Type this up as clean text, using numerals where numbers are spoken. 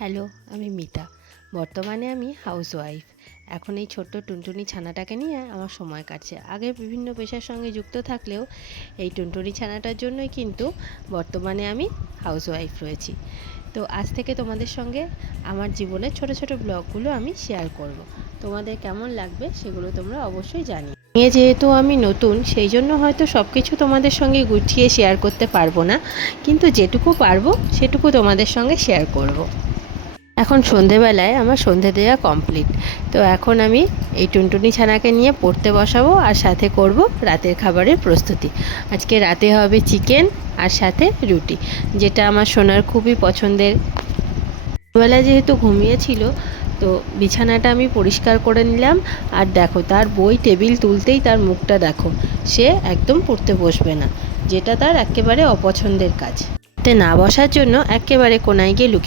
Hello, আমি মিতা। বর্তমানে আমি হাউসওয়াইফ। এখন এই ছোট্ট টুনটুনি ছানাটাকে নিয়ে আমার সময় কাটছে। আগে বিভিন্ন পেশার সঙ্গে যুক্ত থাকলেও এই টুনটুনি ছানাটার জন্যই কিন্তু বর্তমানে আমি হাউসওয়াইফ রয়েছি। তো আজ থেকে তোমাদের সঙ্গে আমার জীবনের ছোট ছোট ব্লগগুলো আমি শেয়ার করব। তোমাদের কেমন লাগবে সেগুলো তোমরা অবশ্যই জানিও। যেহেতু আমি নতুন, সেই জন্য হয়তো সব কিছু তোমাদের সঙ্গে গুছিয়ে শেয়ার করতে পারবো না, কিন্তু যেটুকু পারবো সেটুকু তোমাদের সঙ্গে শেয়ার করব। এখন সন্ধেবেলায় আমার সন্ধে দেওয়া কমপ্লিট। তো এখন আমি এই টুনটুনি ছানাকে নিয়ে পড়তে বসাবো, আর সাথে করব রাতের খাবারের প্রস্তুতি। আজকে রাতে হবে চিকেন আর সাথে রুটি, যেটা আমার সোনার খুবই পছন্দের। বেলা যেহেতু ঘুমিয়েছিল, তো বিছানাটা আমি পরিষ্কার করে নিলাম। আর দেখো, তার বই টেবিল তুলতেই তার মুখটা দেখো, সে একদম পড়তে বসবে না, যেটা তার একেবারে অপছন্দের কাজ। না বসার জন্য একেবারে কোনায় গিয়ে লুকিয়ে